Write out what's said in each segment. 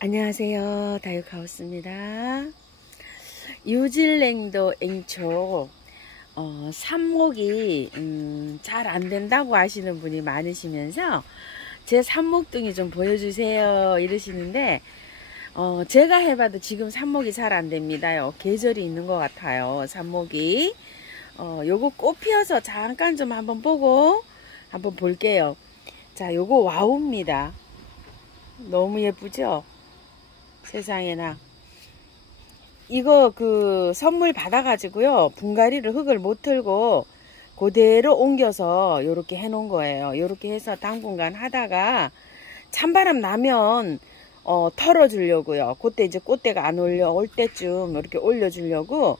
안녕하세요. 다육하우스입니다. 뉴질랜드 앵초 삽목이 잘 안된다고 하시는 분이 많으시면서 제 삽목둥이 좀 보여주세요 이러시는데 제가 해봐도 지금 삽목이 잘 안됩니다요. 계절이 있는 것 같아요. 삽목이 요거 꽃 피어서 잠깐 좀 한번 보고 한번 볼게요. 자, 요거 와우입니다. 너무 예쁘죠? 세상에나. 이거 선물 받아가지고요. 분갈이를 흙을 못 틀고 그대로 옮겨서 요렇게 해 놓은 거예요. 요렇게 해서 당분간 하다가 찬바람 나면 털어주려고요. 그때 이제 꽃대가 안 올라올 때쯤 이렇게 올려주려고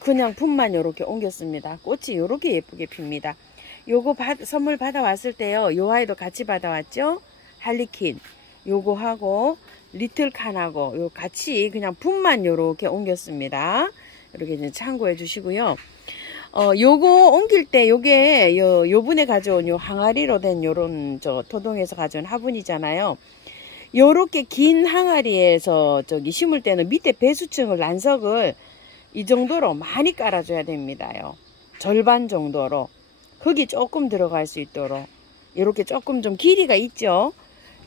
그냥 품만 요렇게 옮겼습니다. 꽃이 요렇게 예쁘게 핍니다. 요거 선물 받아왔을 때요. 요 아이도 같이 받아왔죠. 할리퀸 요거 하고 리틀 칸하고 요 같이 그냥 분만 요렇게 옮겼습니다. 이렇게 이제 참고해 주시고요. 요거 옮길 때 요게 요번에 가져온 요 항아리로 된 요런 토동에서 가져온 화분이잖아요. 요렇게 긴 항아리에서 심을 때는 밑에 배수층을 난석을 이 정도로 많이 깔아줘야 됩니다요. 절반 정도로 흙이 조금 들어갈 수 있도록 이렇게 조금 좀 길이가 있죠.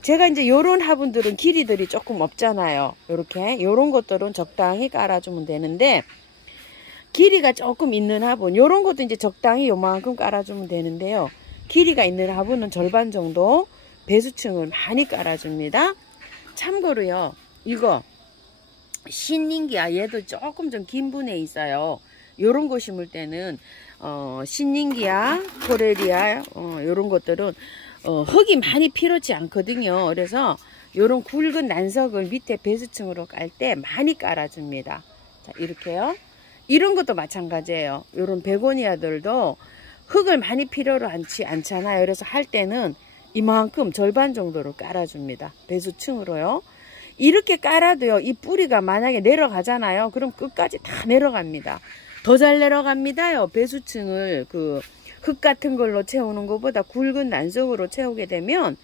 제가 이제 요런 화분들은 길이들이 조금 없잖아요. 요렇게 요런 것들은 적당히 깔아주면 되는데 길이가 조금 있는 화분 요런 것도 이제 적당히 요만큼 깔아주면 되는데요. 길이가 있는 화분은 절반 정도 배수층을 많이 깔아줍니다. 참고로요, 이거 신닌기야 얘도 조금 좀 긴 분에 있어요. 요런 거 심을 때는 신닌기야 코렐리아 요런 것들은 흙이 많이 필요치 않거든요. 그래서 요런 굵은 난석을 밑에 배수층으로 깔 때 많이 깔아줍니다. 자, 이렇게요. 이런 것도 마찬가지예요. 요런 베고니아들도 흙을 많이 필요로 않잖아요. 그래서 할 때는 이만큼 절반 정도로 깔아줍니다. 배수층으로요. 이렇게 깔아도요, 이 뿌리가 만약에 내려가잖아요. 그럼 끝까지 다 내려갑니다. 더 잘 내려갑니다요. 배수층을 흙 같은 걸로 채우는 것보다 굵은 난석으로 채우게 되면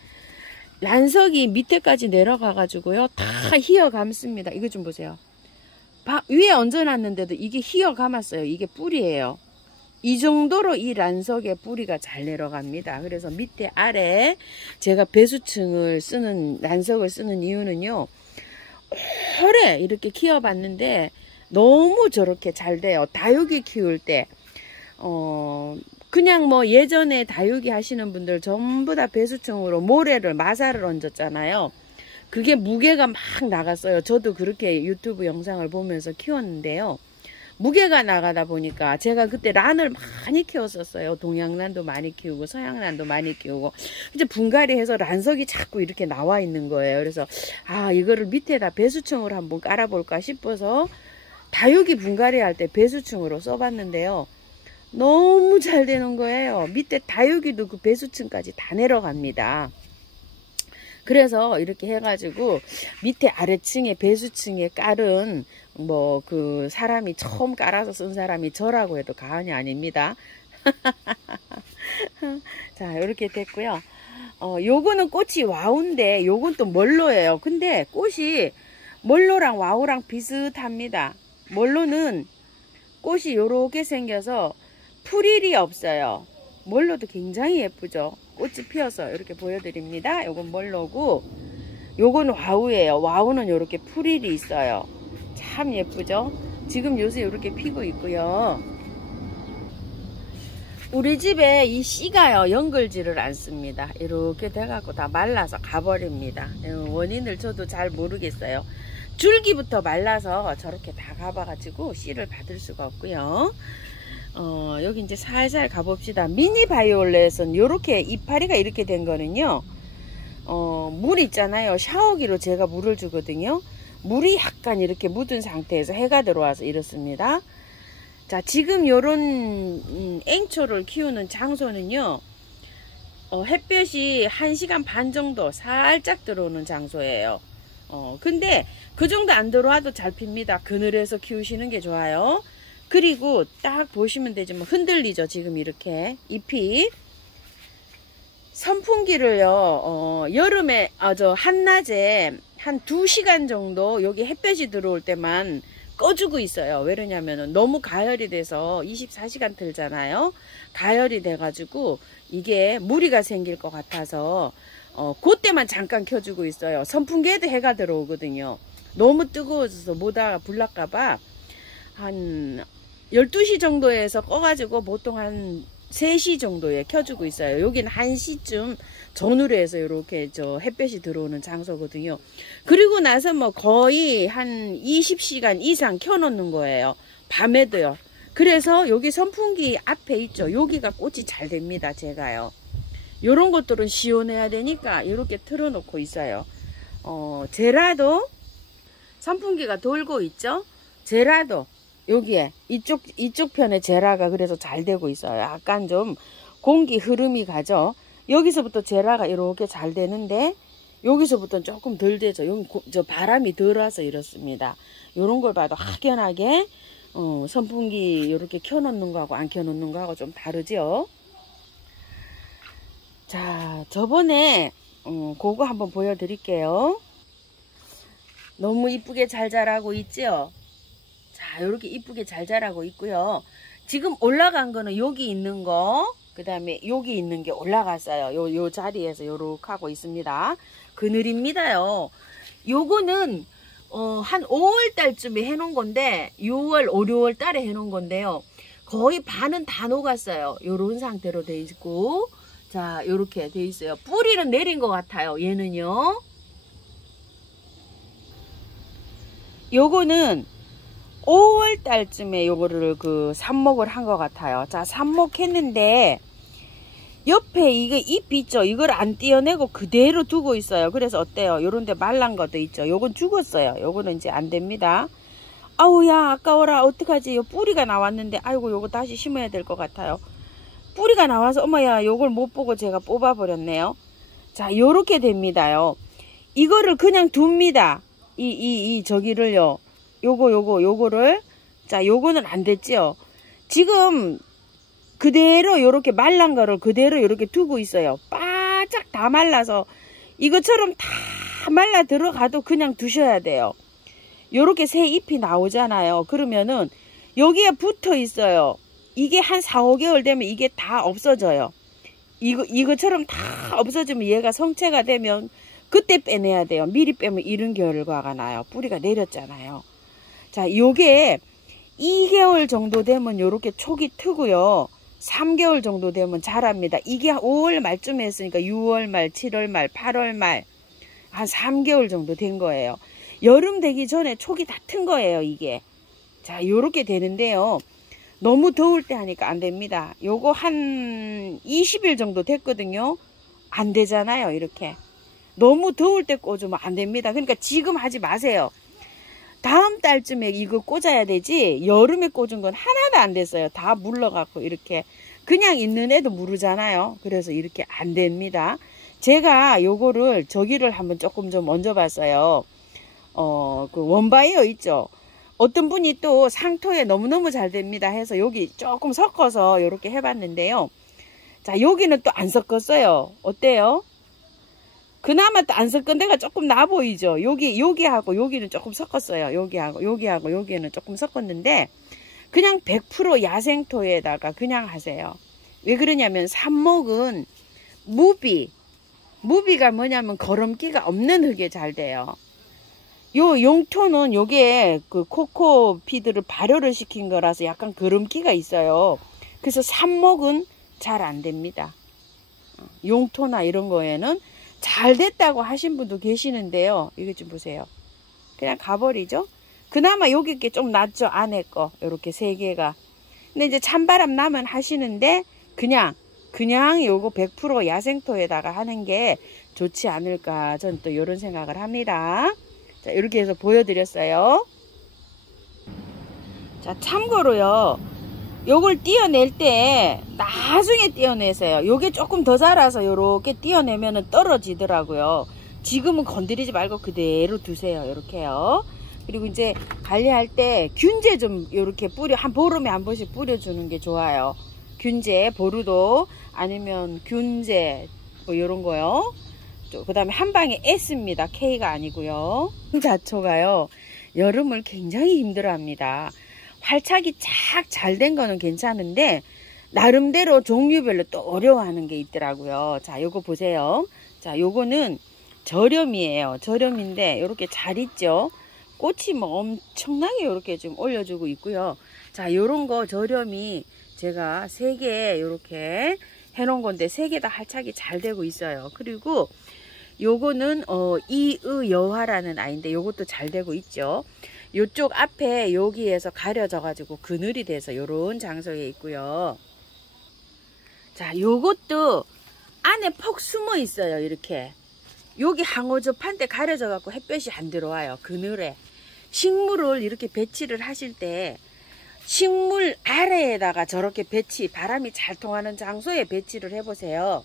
난석이 밑에까지 내려가 가지고요 다 휘어 감습니다. 이거 좀 보세요. 위에 얹어놨는데도 이게 휘어 감았어요. 이게 뿌리예요. 이 정도로 이 난석의 뿌리가 잘 내려갑니다. 그래서 밑에 아래 제가 배수층을 쓰는 난석을 쓰는 이유는요, 오래 이렇게 키워봤는데 너무 저렇게 잘 돼요. 다육이 키울 때 그냥 뭐 예전에 다육이 하시는 분들 전부 다 배수층으로 마사를 얹었잖아요. 그게 무게가 막 나갔어요. 저도 그렇게 유튜브 영상을 보면서 키웠는데요. 무게가 나가다 보니까 제가 그때 란을 많이 키웠었어요. 동양란도 많이 키우고 서양란도 많이 키우고 이제 분갈이 해서 란석이 자꾸 이렇게 나와 있는 거예요. 그래서 이거를 밑에다 배수층으로 한번 깔아볼까 싶어서 다육이 분갈이 할 때 배수층으로 써봤는데요. 너무 잘 되는 거예요. 밑에 다육이도 그 배수층까지 다 내려갑니다. 그래서 이렇게 해가지고 밑에 아래층에 배수층에 깔은 사람이 처음 깔아서 쓴 사람이 저라고 해도 과언이 아닙니다. 자, 이렇게 됐고요. 요거는 꽃이 와우인데 요건 또 멀로예요. 근데 꽃이 멀로랑 와우랑 비슷합니다. 멀로는 꽃이 요렇게 생겨서 풀일이 없어요. 멀로도 굉장히 예쁘죠. 꽃이 피어서 이렇게 보여드립니다. 요건 멀로고 요건 와우예요. 와우는 이렇게 풀일이 있어요. 참 예쁘죠. 지금 요새 이렇게 피고 있고요. 우리 집에 이 씨가요 연글지를 않습니다. 이렇게 돼갖고 다 말라서 가버립니다. 원인을 저도 잘 모르겠어요. 줄기부터 말라서 저렇게 다 가봐가지고 씨를 받을 수가 없고요. 여기 이제 살살 가봅시다. 미니 바이올렛은 요렇게 이파리가 이렇게 된 거는요, 물 있잖아요. 샤워기로 제가 물을 주거든요. 물이 약간 이렇게 묻은 상태에서 해가 들어와서 이렇습니다. 자, 지금 요런 앵초를 키우는 장소는요, 햇볕이 1시간 반 정도 살짝 들어오는 장소예요. 근데 그 정도 안 들어와도 잘 핍니다. 그늘에서 키우시는 게 좋아요. 그리고 딱 보시면 되지만 흔들리죠. 지금 이렇게 잎이 선풍기를요, 여름에, 한낮에 한 2시간 정도 여기 햇볕이 들어올 때만 꺼주고 있어요. 왜냐면은 너무 가열이 돼서 24시간 틀잖아요. 가열이 돼가지고 이게 무리가 생길 것 같아서 그때만 잠깐 켜주고 있어요. 선풍기에도 해가 들어오거든요. 너무 뜨거워져서 모다가 불날까봐 한 12시 정도에서 꺼가지고 보통 한 3시 정도에 켜주고 있어요. 여기는 1시쯤 전후로 해서 이렇게 햇볕이 들어오는 장소거든요. 그리고 나서 뭐 거의 한 20시간 이상 켜놓는 거예요. 밤에도요. 그래서 여기 선풍기 앞에 있죠. 여기가 꽃이 잘 됩니다. 제가요. 요런 것들은 시원해야 되니까 이렇게 틀어놓고 있어요. 제라도 선풍기가 돌고 있죠. 제라도 여기에 이쪽 편에 제라가 그래서 잘 되고 있어요. 약간 좀 공기 흐름이 가죠. 여기서부터 제라가 이렇게 잘 되는데 여기서부터는 조금 덜 되죠. 여기 바람이 덜 와서 이렇습니다. 이런 걸 봐도 확연하게 선풍기 이렇게 켜놓는 거하고 안 켜놓는 거하고 좀 다르죠. 자, 저번에 그거 한번 보여드릴게요. 너무 이쁘게 잘 자라고 있죠. 자, 이렇게 이쁘게 잘 자라고 있고요. 지금 올라간 거는 여기 있는 거, 그 다음에 여기 있는 게 올라갔어요. 요 자리에서 요렇게 하고 있습니다. 그늘입니다요. 요거는 한 5월 달쯤에 해놓은 건데 6월, 5, 6월 달에 해놓은 건데요. 거의 반은 다 녹았어요. 요런 상태로 돼 있고, 자, 요렇게 돼 있어요. 뿌리는 내린 것 같아요. 얘는요. 요거는 5월 달쯤에 요거를 삽목을 한 것 같아요. 자, 삽목했는데 옆에 이거 잎 있죠. 이걸 안 떼어내고 그대로 두고 있어요. 그래서 어때요? 요런데 말란 것도 있죠. 요건 죽었어요. 요거는 이제 안 됩니다. 아우, 야, 아까워라. 어떡하지? 요 뿌리가 나왔는데, 아이고, 요거 다시 심어야 될 것 같아요. 뿌리가 나와서 어머야, 요걸 못 보고 제가 뽑아 버렸네요. 자, 요렇게 됩니다요. 이거를 그냥 둡니다. 저기를요. 요거를. 자, 요거는 안 됐죠. 지금 그대로 요렇게 말란 거를 그대로 요렇게 두고 있어요. 바짝 다 말라서 이것처럼 다 말라 들어가도 그냥 두셔야 돼요. 요렇게 새 잎이 나오잖아요. 그러면은 여기에 붙어 있어요. 이게 한 4, 5개월 되면 이게 다 없어져요. 이거처럼 다 없어지면 얘가 성체가 되면 그때 빼내야 돼요. 미리 빼면 이런 결과가 나요. 뿌리가 내렸잖아요. 자, 요게 2개월 정도 되면 요렇게 촉이 트고요. 3개월 정도 되면 자랍니다. 이게 5월 말쯤에 했으니까 6월 말, 7월 말, 8월 말 한 3개월 정도 된 거예요. 여름 되기 전에 촉이 다 튼 거예요, 이게. 자, 요렇게 되는데요. 너무 더울 때 하니까 안 됩니다. 요거 한 20일 정도 됐거든요. 안 되잖아요, 이렇게. 너무 더울 때 꽂으면 안 됩니다. 그러니까 지금 하지 마세요. 다음 달쯤에 이거 꽂아야 되지, 여름에 꽂은 건 하나도 안 됐어요. 다 물러갖고 이렇게 그냥 있는 애도 무르잖아요. 그래서 이렇게 안 됩니다. 제가 요거를 저기를 한번 조금 좀 얹어봤어요. 그 원바이어 있죠. 어떤 분이 또 상토에 너무너무 잘 됩니다 해서 여기 조금 섞어서 이렇게 해봤는데요. 자, 여기는 또 안 섞었어요. 어때요? 그나마 또 안 섞은 데가 조금 나 보이죠. 여기하고 여기는 조금 섞었어요. 여기하고 여기는 조금 섞었는데 그냥 100% 야생토에다가 그냥 하세요. 왜 그러냐면 삽목은 무비가 뭐냐면 거름기가 없는 흙에 잘 돼요. 요 용토는 요게 그 코코피드를 발효를 시킨 거라서 약간 거름기가 있어요. 그래서 삽목은 잘 안 됩니다. 용토나 이런 거에는 잘 됐다고 하신 분도 계시는데요. 이거 좀 보세요. 그냥 가버리죠. 그나마 여기 게 좀 낫죠. 안에 거 요렇게 3개가. 근데 이제 찬바람 나면 하시는데 그냥 요거 100% 야생토에다가 하는 게 좋지 않을까, 전 또 이런 생각을 합니다. 자, 이렇게 해서 보여드렸어요. 자, 참고로요, 요걸 띄어낼 때 나중에 띄어내세요. 요게 조금 더 자라서 요렇게 띄어내면은 떨어지더라고요. 지금은 건드리지 말고 그대로 두세요. 요렇게요. 그리고 이제 관리할 때 균제 좀 요렇게 한 보름에 한 번씩 뿌려주는 게 좋아요. 균제, 보루도 아니면 균제 뭐 요런 거요. 그 다음에 한 방에 S입니다. K가 아니고요. 자초가요, 여름을 굉장히 힘들어합니다. 활착이 착 잘 된 거는 괜찮은데 나름대로 종류별로 또 어려워하는 게 있더라고요. 자, 요거 보세요. 자, 요거는 저렴이에요. 저렴인데 요렇게 잘 있죠. 꽃이 뭐 엄청나게 요렇게 좀 올려주고 있고요. 자, 요런 거 저렴이 제가 3개 요렇게 해놓은 건데 3개 다 활착이 잘 되고 있어요. 그리고 요거는 이의여화라는 아이인데 요것도 잘 되고 있죠. 요쪽 앞에 여기에서 가려져 가지고 그늘이 돼서 요런 장소에 있고요. 자, 요것도 안에 퍽 숨어 있어요. 이렇게 여기 항오접한데 가려져 갖고 햇볕이 안 들어와요. 그늘에 식물을 이렇게 배치를 하실 때 식물 아래에다가 저렇게 바람이 잘 통하는 장소에 배치를 해 보세요.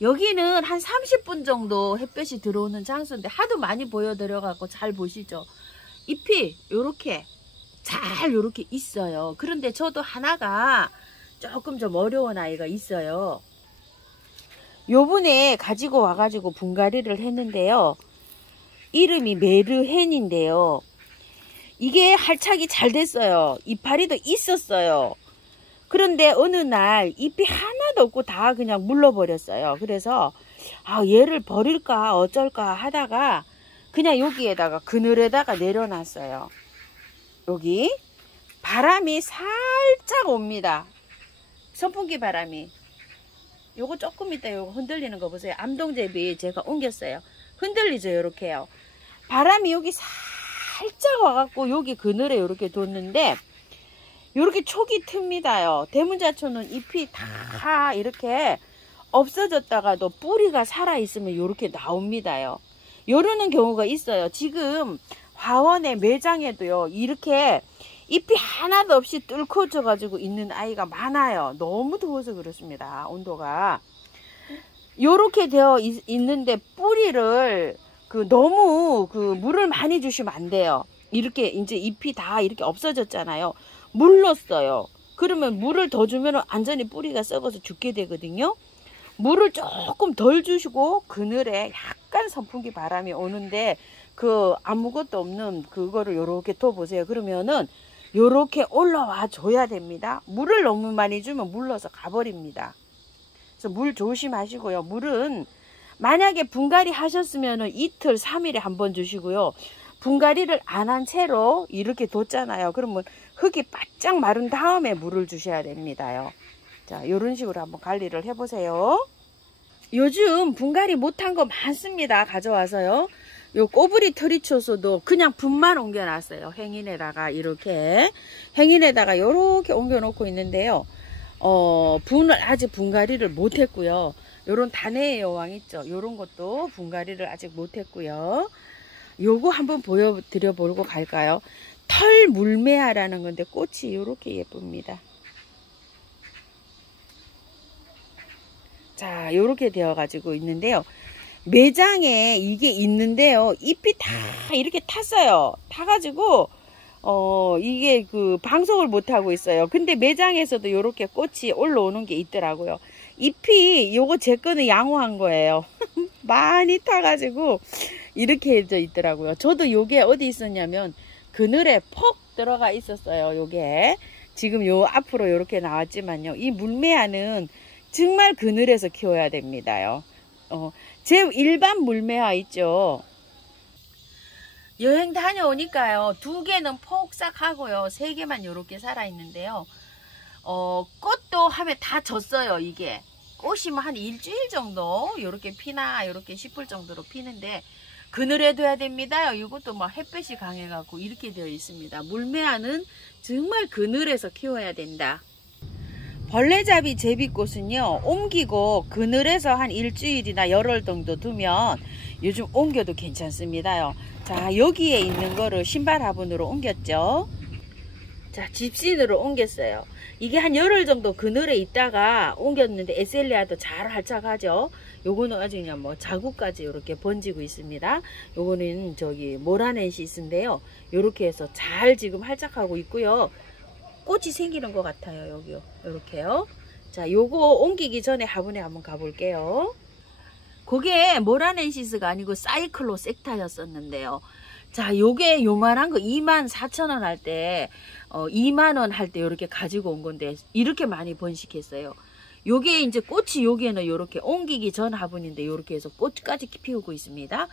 여기는 한 30분 정도 햇볕이 들어오는 장소인데 하도 많이 보여드려 갖고 잘 보시죠. 잎이 요렇게 잘 요렇게 있어요. 그런데 저도 하나가 조금 좀 어려운 아이가 있어요. 요번에 가지고 와가지고 분갈이를 했는데요. 이름이 메르헨인데요. 이게 활착이 잘 됐어요. 이파리도 있었어요. 그런데 어느 날 잎이 하나도 없고 다 그냥 물러버렸어요. 그래서 얘를 버릴까 어쩔까 하다가 그냥 여기에다가 그늘에다가 내려놨어요. 여기 바람이 살짝 옵니다. 선풍기 바람이. 요거 조금 이따 요거 흔들리는 거 보세요. 암동제비 제가 옮겼어요. 흔들리죠. 요렇게요. 바람이 여기 살짝 와갖고 여기 그늘에 요렇게 뒀는데 요렇게 촉이 틉니다요. 대문자초는 잎이 다 이렇게 없어졌다가도 뿌리가 살아있으면 요렇게 나옵니다요. 요러는 경우가 있어요. 지금 화원의 매장에도요, 이렇게 잎이 하나도 없이 뚫고져 가지고 있는 아이가 많아요. 너무 더워서 그렇습니다. 온도가 요렇게 되어 있는데 뿌리를 너무 물을 많이 주시면 안 돼요. 이렇게 이제 잎이 다 이렇게 없어졌잖아요. 물렀어요. 그러면 물을 더 주면 완전히 뿌리가 썩어서 죽게 되거든요. 물을 조금 덜 주시고 그늘에 약간 선풍기 바람이 오는데 아무것도 없는 그거를 요렇게 둬보세요. 그러면은 요렇게 올라와 줘야 됩니다. 물을 너무 많이 주면 물러서 가버립니다. 그래서 물 조심하시고요. 물은 만약에 분갈이 하셨으면 이틀 3일에 한 번 주시고요. 분갈이를 안 한 채로 이렇게 뒀잖아요. 그러면 흙이 바짝 마른 다음에 물을 주셔야 됩니다요. 자, 이런 식으로 한번 관리를 해보세요. 요즘 분갈이 못한 거 많습니다. 가져와서요. 요 꼬부리 트리초소도 그냥 분만 옮겨놨어요. 행인에다가 이렇게 옮겨 놓고 있는데요. 분을 아직 분갈이를 못했고요. 요런 단해의 여왕 있죠. 요런 것도 분갈이를 아직 못했고요. 요거 한번 보여드려 보고 갈까요? 털 물매화라는 건데 꽃이 요렇게 예쁩니다. 자, 요렇게 되어 가지고 있는데요. 매장에 이게 있는데요. 잎이 다 이렇게 탔어요. 타가지고 이게 방송을 못 하고 있어요. 근데 매장에서도 요렇게 꽃이 올라오는 게 있더라고요. 잎이 요거 제 거는 양호한 거예요. 많이 타가지고 이렇게 해져 있더라고요. 저도 요게 어디 있었냐면 그늘에 퍽 들어가 있었어요. 요게 지금 요 앞으로 요렇게 나왔지만요. 이 물매화는 정말 그늘에서 키워야 됩니다요. 제 일반 물매화 있죠. 여행 다녀오니까요. 2개는 폭삭 하고요. 3개만 요렇게 살아있는데요. 꽃도 하면 다 졌어요. 이게 꽃이 뭐 한 일주일 정도 요렇게 피나 요렇게 싶을 정도로 피는데 그늘에 둬야 됩니다. 이것도 뭐 햇볕이 강해갖고 이렇게 되어 있습니다. 물매화는 정말 그늘에서 키워야 된다. 벌레잡이 제비꽃은요, 옮기고 그늘에서 한 일주일이나 열흘 정도 두면 요즘 옮겨도 괜찮습니다요. 자, 여기에 있는 거를 신발 화분으로 옮겼죠. 자, 집신으로 옮겼어요. 이게 한 열흘 정도 그늘에 있다가 옮겼는데 에셀리아도 잘 활착하죠. 요거는 아주 그냥 뭐 자구까지 이렇게 번지고 있습니다. 요거는 모라넨시스인데요. 요렇게 해서 잘 지금 활착하고 있고요. 꽃이 생기는 것 같아요. 여기요. 요렇게요. 자, 요거 옮기기 전에 화분에 한번 가볼게요. 그게 모라넨시스가 아니고 사이클로섹타였었는데요. 자, 요게 요만한 거 24,000원 할 때, 2만원 할 때 요렇게 가지고 온 건데, 이렇게 많이 번식했어요. 요게 이제 꽃이 여기에는 요렇게 옮기기 전 화분인데, 요렇게 해서 꽃까지 피우고 있습니다.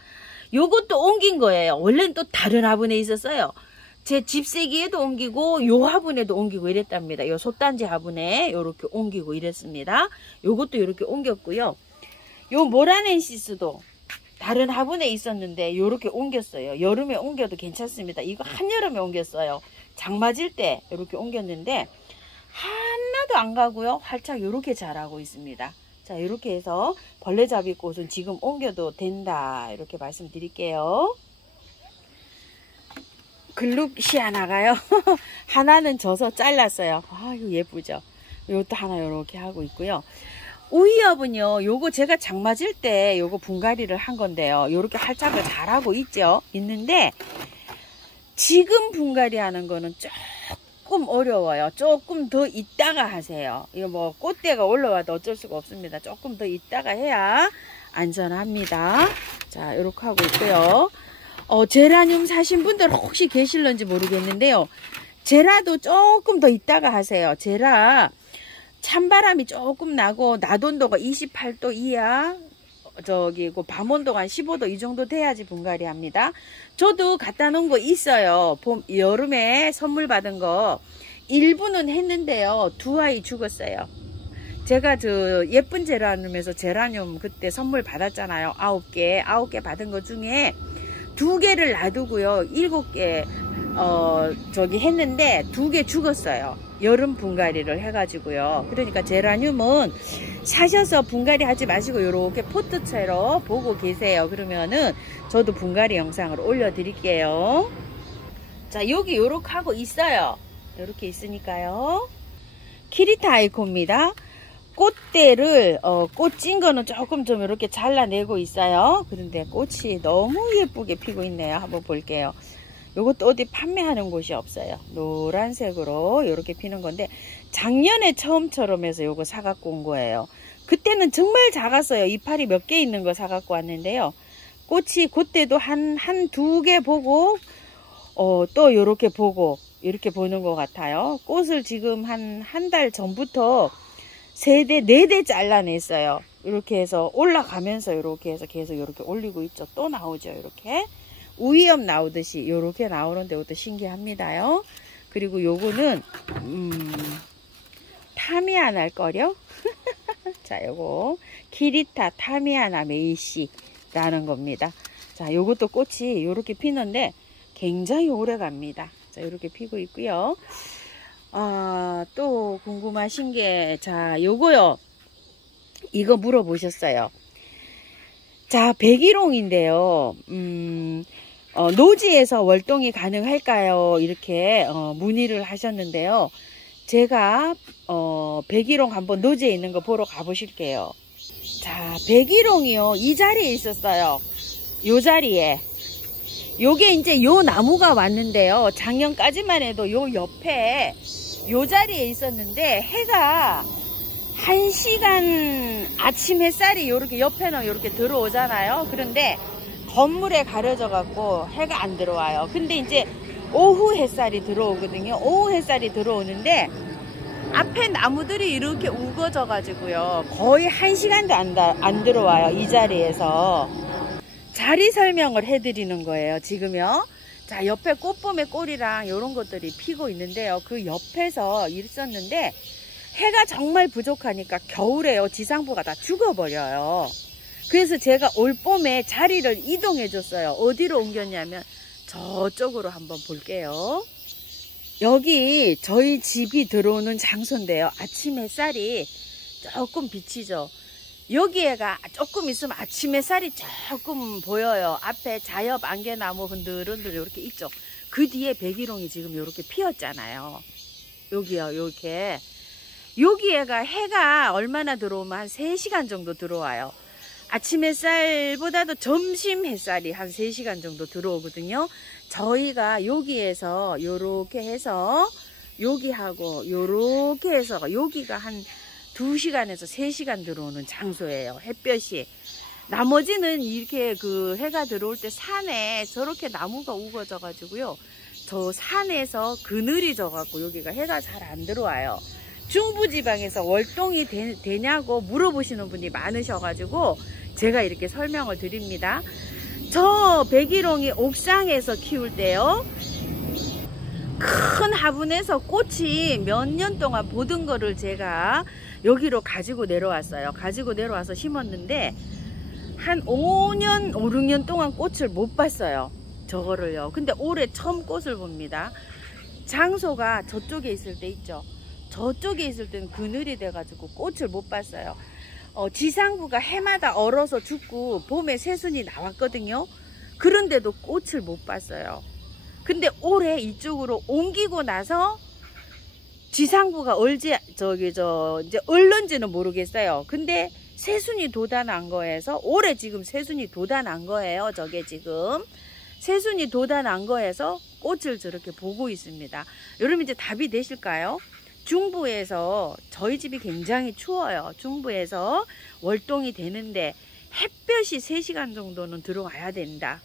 요것도 옮긴 거예요. 원래는 또 다른 화분에 있었어요. 제 집세기에도 옮기고, 요 화분에도 옮기고 이랬답니다. 요 솥단지 화분에 요렇게 옮기고 이랬습니다. 요것도 요렇게 옮겼고요. 요 모라넨시스도 다른 화분에 있었는데 요렇게 옮겼어요. 여름에 옮겨도 괜찮습니다. 이거 한여름에 옮겼어요. 장 맞을 때 이렇게 옮겼는데 하나도 안 가고요. 활짝 이렇게 자라고 있습니다. 자, 이렇게 해서 벌레잡이꽃은 지금 옮겨도 된다. 이렇게 말씀드릴게요. 글룩시 하나가요. 하나는 져서 잘랐어요. 아, 이거 예쁘죠? 이것도 하나 이렇게 하고 있고요. 오이엽은요, 요거 제가 장 맞을 때 요거 분갈이를 한 건데요. 요렇게 활짝을 잘하고 있는데, 지금 분갈이 하는 거는 조금 어려워요. 조금 더 있다가 하세요. 이거 뭐 꽃대가 올라와도 어쩔 수가 없습니다. 조금 더 있다가 해야 안전합니다. 자, 요렇게 하고 있고요. 제라늄 사신 분들 혹시 계실런지 모르겠는데요. 제라도 조금 더 있다가 하세요. 제라. 찬바람이 조금 나고 낮온도가 28도 이하, 그 밤온도가 한 15도 이 정도 돼야지 분갈이 합니다. 저도 갖다 놓은 거 있어요. 여름에 선물 받은 거 일부는 했는데요. 두 아이 죽었어요. 제가 저 예쁜 제라늄에서 제라늄 그때 선물 받았잖아요. 9개 받은 거 중에 2개를 놔두고요. 7개 했는데 2개 죽었어요. 여름 분갈이를 해가지고요. 그러니까 제라늄은 사셔서 분갈이 하지 마시고 이렇게 포트채로 보고 계세요. 그러면은 저도 분갈이 영상을 올려드릴게요. 자, 여기 요렇게 하고 있어요. 요렇게 있으니까요. 키리타 아이코입니다. 꽃대를 꽃 찐 거는 조금 좀 이렇게 잘라내고 있어요. 그런데 꽃이 너무 예쁘게 피고 있네요. 한번 볼게요. 요것도 어디 판매하는 곳이 없어요. 노란색으로 이렇게 피는 건데 작년에 처음처럼 해서 요거 사갖고 온 거예요. 그때는 정말 작았어요. 이파리 몇 개 있는 거 사갖고 왔는데요. 꽃이 그때도 한 2개 보고 또 요렇게 보고 이렇게 보는 것 같아요. 꽃을 지금 한 달 전부터 3대 4대 잘라냈어요. 이렇게 해서 올라가면서 이렇게 해서 계속 이렇게 올리고 있죠. 또 나오죠. 이렇게 우이엽 나오듯이 이렇게 나오는데 이것도 신기합니다요. 그리고 요거는 타미아나일 거요. 자, 요거 키리타 타미아나 메이시라는 겁니다. 자, 요것도 꽃이 요렇게 피는데 굉장히 오래 갑니다. 자, 요렇게 피고 있고요. 또 궁금하신 게, 자, 요거요. 이거 물어보셨어요. 자, 백일홍인데요. 노지에서 월동이 가능할까요? 이렇게 문의를 하셨는데요. 제가 백일홍 한번 노지에 있는 거 보러 가보실게요. 자, 백일홍이요. 이 자리에 있었어요. 요 자리에. 요게 이제 요 나무가 왔는데요. 작년까지만 해도 요 옆에 요 자리에 있었는데 해가 1시간 아침 햇살이 요렇게 옆에는 요렇게 들어오잖아요. 그런데 건물에 가려져 갖고 해가 안 들어와요. 근데 이제 오후 햇살이 들어오거든요. 오후 햇살이 들어오는데 앞에 나무들이 이렇게 우거져 가지고요. 거의 1시간도 안 들어와요. 이 자리에서. 자리 설명을 해드리는 거예요. 지금요. 자, 옆에 꽃봄의 꼴이랑 이런 것들이 피고 있는데요. 그 옆에서 있었는데 해가 정말 부족하니까 겨울에요. 지상부가 다 죽어버려요. 그래서 제가 올 봄에 자리를 이동해 줬어요. 어디로 옮겼냐면 저쪽으로 한번 볼게요. 여기 저희 집이 들어오는 장소인데요. 아침 햇살이 조금 비치죠. 여기에가 조금 있으면 아침 햇살이 조금 보여요. 앞에 자엽 안개나무 흔들흔들 이렇게 있죠. 그 뒤에 백일홍이 지금 이렇게 피었잖아요. 여기요, 이렇게. 여기에가 해가 얼마나 들어오면 한 3시간 정도 들어와요. 아침 햇살보다도 점심 햇살이 한 3시간 정도 들어오거든요. 저희가 여기에서 요렇게 해서 여기하고 요렇게 해서 여기가 한 2시간에서 3시간 들어오는 장소예요. 햇볕이. 나머지는 이렇게 그 해가 들어올 때 산에 저렇게 나무가 우거져 가지고요. 저 산에서 그늘이 져 갖고 여기가 해가 잘 안 들어와요. 중부지방에서 월동이 되냐고 물어보시는 분이 많으셔가지고 제가 이렇게 설명을 드립니다. 저 백일홍이 옥상에서 키울 때요, 큰 화분에서 꽃이 몇 년 동안 보던 거를 제가 여기로 가지고 내려왔어요. 가지고 내려와서 심었는데 한 5년, 5, 6년 동안 꽃을 못 봤어요. 저거를요. 근데 올해 처음 꽃을 봅니다. 장소가 저쪽에 있을 때 있죠. 저쪽에 있을 때는 그늘이 돼가지고 꽃을 못 봤어요. 지상부가 해마다 얼어서 죽고 봄에 새순이 나왔거든요. 그런데도 꽃을 못 봤어요. 근데 올해 이쪽으로 옮기고 나서 지상부가 이제 얼른지는 모르겠어요. 근데 새순이 돋아난 거에서 올해 지금 새순이 돋아난 거예요. 저게 지금 새순이 돋아난 거에서 꽃을 저렇게 보고 있습니다. 여러분 이제 답이 되실까요? 중부에서 저희 집이 굉장히 추워요. 중부에서 월동이 되는데 햇볕이 3시간 정도는 들어와야 된다.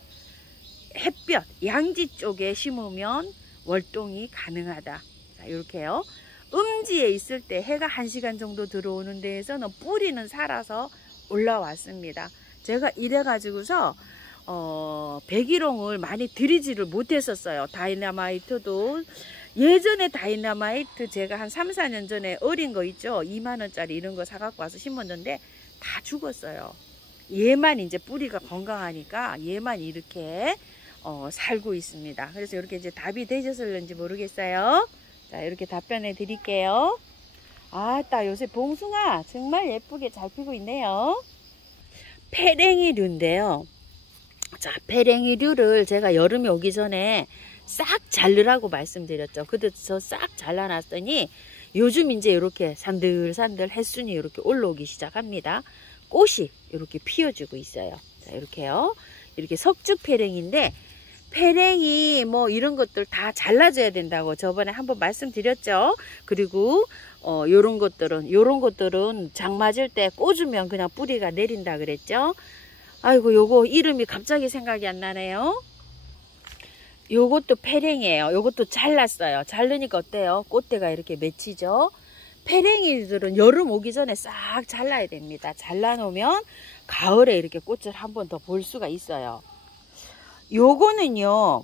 햇볕, 양지 쪽에 심으면 월동이 가능하다. 자, 이렇게요. 음지에 있을 때 해가 1시간 정도 들어오는 데에서는 뿌리는 살아서 올라왔습니다. 제가 이래 가지고서 백일홍을 많이 들이지를 못했었어요. 다이너마이트도 예전에 다이너마이트 제가 한 3, 4년 전에 어린 거 있죠. 2만원짜리 이런 거 사갖고 와서 심었는데 다 죽었어요. 얘만 이제 뿌리가 건강하니까 얘만 이렇게 살고 있습니다. 그래서 이렇게 이제 답이 되셨을는지 모르겠어요. 자, 이렇게 답변해 드릴게요. 아따, 요새 봉숭아 정말 예쁘게 잘 피고 있네요. 페랭이류인데요. 자, 페랭이류를 제가 여름에 오기 전에 싹 자르라고 말씀드렸죠. 그래도 저 싹 잘라놨더니 요즘 이제 이렇게 산들산들 햇순이 이렇게 올라오기 시작합니다. 꽃이 이렇게 피어주고 있어요. 자, 이렇게요. 이렇게 석죽페랭인데 페랭이 뭐 이런 것들 다 잘라줘야 된다고 저번에 한번 말씀드렸죠. 그리고 요런 것들은 장 맞을 때 꽂으면 그냥 뿌리가 내린다 그랬죠. 아이고, 요거 이름이 갑자기 생각이 안 나네요. 요것도 페랭이에요. 요것도 잘랐어요. 자르니까 어때요? 꽃대가 이렇게 맺히죠. 페랭이들은 여름 오기 전에 싹 잘라야 됩니다. 잘라놓으면 가을에 이렇게 꽃을 한 번 더 볼 수가 있어요. 요거는요,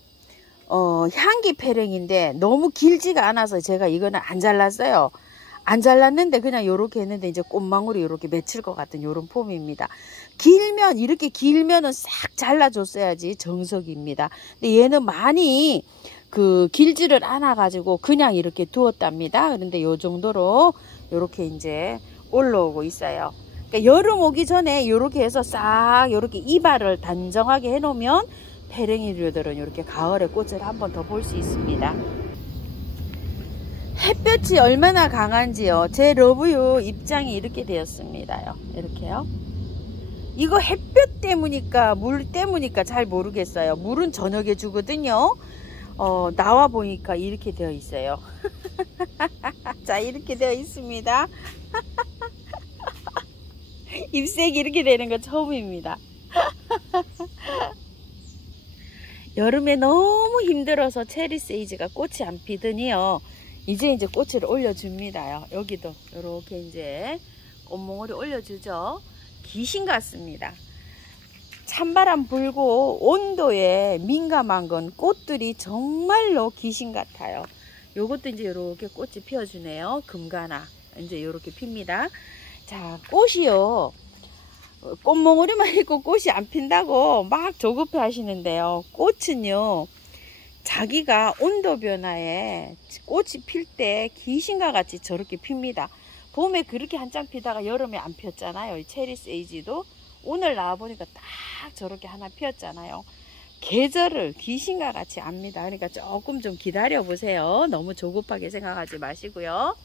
향기 페랭인데 너무 길지가 않아서 제가 이거는 안 잘랐어요. 안 잘랐는데 그냥 요렇게 했는데 이제 꽃망울이 요렇게 맺힐 것 같은 요런 폼입니다. 길면, 이렇게 길면은 싹 잘라줬어야지 정석입니다. 근데 얘는 많이 길지를 않아 가지고 그냥 이렇게 두었답니다. 그런데 요 정도로 요렇게 이제 올라오고 있어요. 그러니까 여름 오기 전에 요렇게 해서 싹 요렇게 이발을 단정하게 해 놓으면 페랭이류들은 이렇게 가을에 꽃을 한 번 더 볼 수 있습니다. 햇볕이 얼마나 강한지요. 제 러브유 입장이 이렇게 되었습니다요. 이렇게요. 이거 햇볕 때문일까 물 때문일까 잘 모르겠어요. 물은 저녁에 주거든요. 나와 보니까 이렇게 되어 있어요. 자, 이렇게 되어 있습니다. 잎색이 이렇게 되는 거 처음입니다. 여름에 너무 힘들어서 체리 세이지가 꽃이 안 피더니요, 이제 꽃을 올려줍니다요. 여기도 이렇게 이제 꽃몽울이 올려주죠. 귀신 같습니다. 찬바람 불고 온도에 민감한 건 꽃들이 정말로 귀신 같아요. 요것도 이제 이렇게 꽃이 피어주네요. 금가나 이제 이렇게 핍니다. 자, 꽃이요, 꽃몽울이만 있고 꽃이 안 핀다고 막 조급해 하시는데요. 꽃은요, 자기가 온도 변화에 꽃이 필 때 귀신과 같이 저렇게 핍니다. 봄에 그렇게 한참 피다가 여름에 안 폈잖아요. 이 체리 세이지도 오늘 나와보니까 딱 저렇게 하나 피었잖아요. 계절을 귀신과 같이 압니다. 그러니까 조금 좀 기다려 보세요. 너무 조급하게 생각하지 마시고요.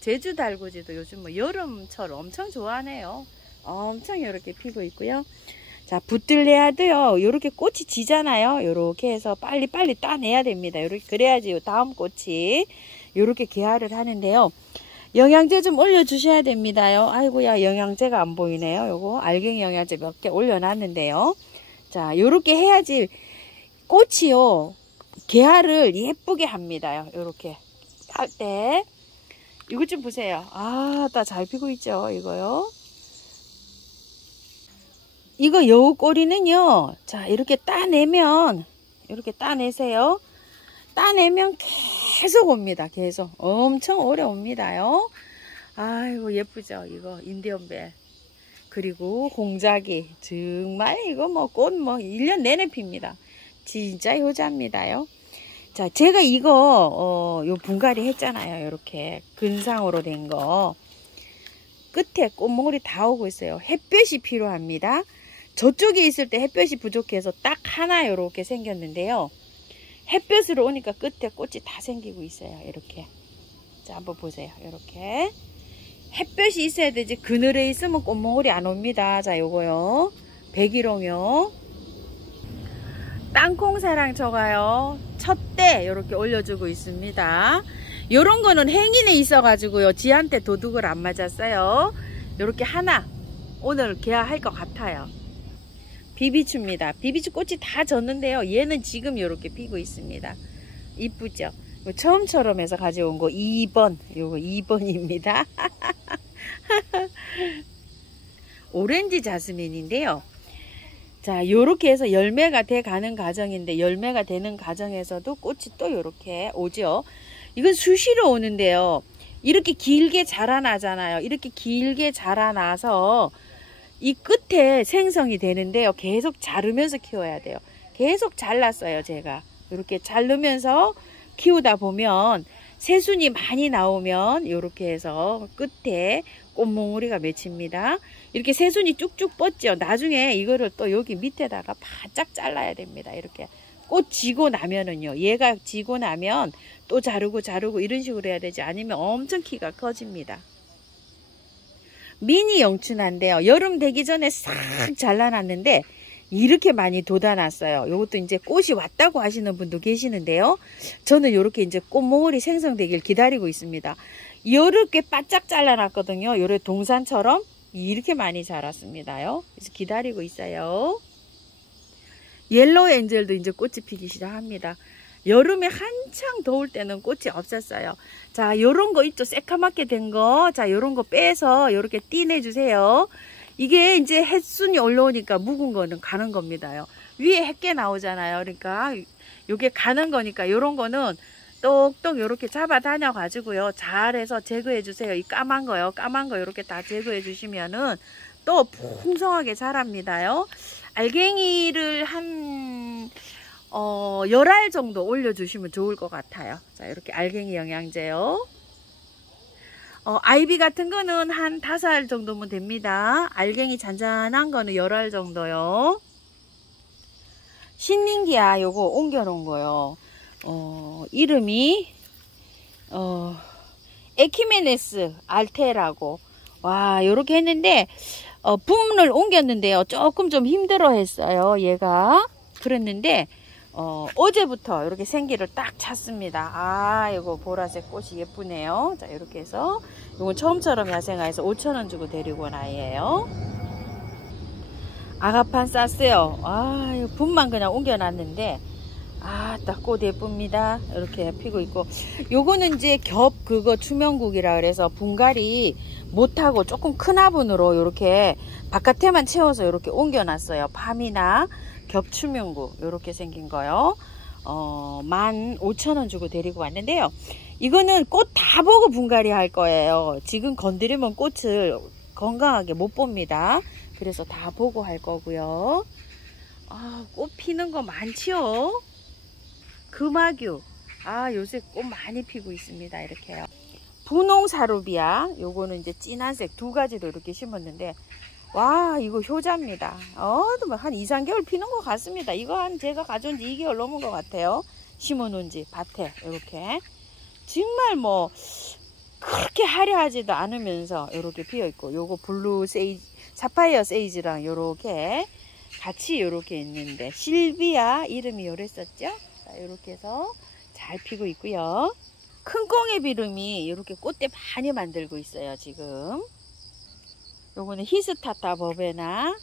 제주 달구지도 요즘 뭐 여름철 엄청 좋아하네요. 엄청 이렇게 피고 있고요. 자, 붙들레아도요, 요렇게 꽃이 지잖아요. 요렇게 해서 빨리빨리 따내야 됩니다. 요렇게, 그래야지 다음 꽃이 요렇게 개화를 하는데요. 영양제 좀 올려주셔야 됩니다요. 아이고야, 영양제가 안 보이네요. 요거 알갱이 영양제 몇 개 올려놨는데요. 자, 요렇게 해야지 꽃이요, 개화를 예쁘게 합니다요. 요렇게 할 때. 이것 좀 보세요. 아, 다 잘 피고 있죠, 이거요. 이거 여우 꼬리는요, 자, 이렇게 따내면, 이렇게 따내세요. 따내면 계속 옵니다. 계속. 엄청 오래 옵니다요. 아이고, 예쁘죠, 이거. 인디언벨. 그리고 공자기. 정말 이거 뭐 꽃 뭐 1년 내내 핍니다. 진짜 효자입니다요. 자, 제가 이거, 요 분갈이 했잖아요. 이렇게 근상으로 된 거. 끝에 꽃몽울이 다 오고 있어요. 햇볕이 필요합니다. 저쪽에 있을 때 햇볕이 부족해서 딱 하나 이렇게 생겼는데요. 햇볕으로 오니까 끝에 꽃이 다 생기고 있어요. 이렇게. 자, 한번 보세요. 이렇게. 햇볕이 있어야 되지. 그늘에 있으면 꽃몽울이 안 옵니다. 자, 요거요. 백일홍요. 땅콩사랑 저가요. 첫대 이렇게 올려주고 있습니다. 요런 거는 행인에 있어가지고요. 지한테 도둑을 안 맞았어요. 요렇게 하나 오늘 개화할 것 같아요. 비비추입니다. 비비추 꽃이 다 졌는데요. 얘는 지금 요렇게 피고 있습니다. 이쁘죠? 처음처럼 해서 가져온 거 2번. 요거 2번입니다. 오렌지 자스민인데요. 자, 요렇게 해서 열매가 돼 가는 과정인데, 열매가 되는 과정에서도 꽃이 또 요렇게 오죠. 이건 수시로 오는데요. 이렇게 길게 자라나잖아요. 이렇게 길게 자라나서 이 끝에 생성이 되는데요. 계속 자르면서 키워야 돼요. 계속 잘랐어요, 제가. 이렇게 자르면서 키우다 보면 새순이 많이 나오면 이렇게 해서 끝에 꽃몽우리가 맺힙니다. 이렇게 새순이 쭉쭉 뻗죠. 나중에 이거를 또 여기 밑에다가 바짝 잘라야 됩니다. 이렇게 꽃 지고 나면은요, 얘가 지고 나면 또 자르고 이런 식으로 해야 되지. 아니면 엄청 키가 커집니다. 미니 영춘한데요. 여름 되기 전에 싹 잘라놨는데 이렇게 많이 돋아났어요. 요것도 이제 꽃이 왔다고 하시는 분도 계시는데요. 저는 이렇게 이제 꽃몽울이 생성되길 기다리고 있습니다. 이렇게 바짝 잘라놨거든요. 요래 동산처럼 이렇게 많이 자랐습니다요. 그래서 기다리고 있어요. 옐로우 엔젤도 이제 꽃이 피기 시작합니다. 여름에 한창 더울 때는 꽃이 없었어요. 자, 요런 거 있죠? 새카맣게 된 거. 자, 요런 거 빼서 요렇게 띠내주세요. 이게 이제 햇순이 올라오니까 묵은 거는 가는 겁니다요. 위에 햇게 나오잖아요. 그러니까 요게 가는 거니까 요런 거는 똑똑 요렇게 잡아 다녀 가지고요. 잘해서 제거해 주세요. 이 까만 거요. 까만 거 요렇게 다 제거해 주시면은 또 풍성하게 자랍니다요. 알갱이를 한 10알 정도 올려주시면 좋을 것 같아요. 자, 이렇게 알갱이 영양제요. 아이비 같은 거는 한 5알 정도면 됩니다. 알갱이 잔잔한 거는 10알 정도요. 신nin기야 요거 옮겨놓은 거요. 이름이 에키메네스 알테라고. 와, 요렇게 했는데 분을 옮겼는데요. 조금 좀 힘들어 했어요. 얘가. 그랬는데 어제부터 이렇게 생기를 딱 찼습니다. 아, 이거 보라색 꽃이 예쁘네요. 자, 이렇게 해서 이건 처음처럼 야생화에서 5,000원 주고 데리고 온 아이예요. 아가판 쌌어요. 아, 이거 분만 그냥 옮겨놨는데 아, 딱 꽃 예쁩니다. 이렇게 피고 있고, 요거는 이제 겹 그거 추명국이라 그래서 분갈이 못하고 조금 큰 화분으로 이렇게 바깥에만 채워서 이렇게 옮겨놨어요. 밤이나 겹 추명국 이렇게 생긴 거요. 15,000원 주고 데리고 왔는데요. 이거는 꽃 다 보고 분갈이 할 거예요. 지금 건드리면 꽃을 건강하게 못 봅니다. 그래서 다 보고 할 거고요. 아, 꽃 피는 거 많지요. 금화규. 아, 요새 꽃 많이 피고 있습니다. 이렇게요. 분홍사루비아. 요거는 이제 진한색 2가지로 이렇게 심었는데, 와, 이거 효자입니다. 한 2, 3개월 피는 것 같습니다. 이거 한 제가 가져온 지 2개월 넘은 것 같아요. 심어 놓은 지 밭에. 이렇게. 정말 뭐, 그렇게 화려하지도 않으면서 이렇게 피어 있고, 요거 블루 세이지, 사파이어 세이지랑 요렇게 같이 요렇게 있는데, 실비아 이름이 요랬었죠? 자, 요렇게 해서 잘 피고 있고요. 큰 꽁의 비름이 이렇게 꽃대 많이 만들고 있어요. 지금 요거는 히스타타 버베나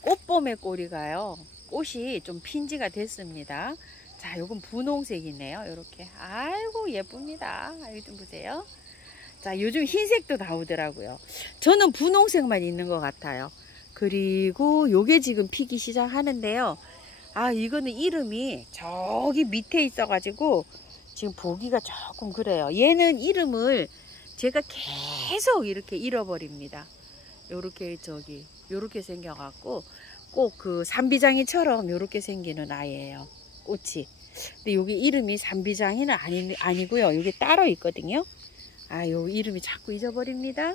꽃봄의 꼬리가요. 꽃이 좀 핀지가 됐습니다. 자, 요건 분홍색이네요. 이렇게 아이고 예쁩니다. 여기 좀 보세요. 자, 요즘 흰색도 나오더라고요. 저는 분홍색만 있는 것 같아요. 그리고 요게 지금 피기 시작하는데요. 아, 이거는 이름이 저기 밑에 있어 가지고 지금 보기가 조금 그래요. 얘는 이름을 제가 계속 이렇게 잃어버립니다. 요렇게 요렇게 생겨 갖고 꼭 그 산비장이처럼 요렇게 생기는 아이예요. 꽃이. 근데 여기 이름이 산비장이는 아니고요. 여기 따로 있거든요. 아, 요 이름이 자꾸 잊어버립니다.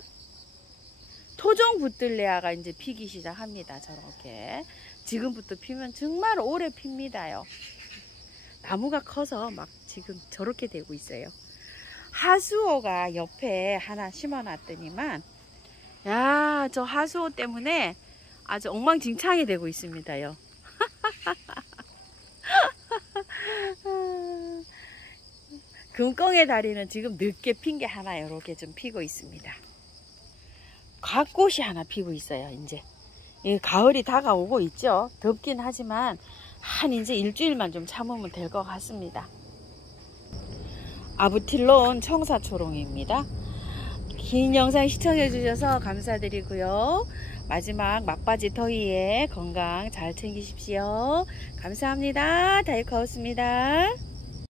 토종 붙들레아가 이제 피기 시작합니다. 저렇게. 지금부터 피면 정말 오래 핍니다요. 나무가 커서 막 지금 저렇게 되고 있어요. 하수오가 옆에 하나 심어 놨더니만, 야, 저 하수오 때문에 아주 엉망진창이 되고 있습니다요. 금꽁의 다리는 지금 늦게 핀 게 하나 이렇게 좀 피고 있습니다. 갓꽃이 하나 피고 있어요. 이제 가을이 다가오고 있죠. 덥긴 하지만 한 이제 일주일만 좀 참으면 될 것 같습니다. 아부틸론 청사초롱입니다. 긴 영상 시청해 주셔서 감사드리고요. 마지막 막바지 더위에 건강 잘 챙기십시오. 감사합니다. 다이카우스입니다.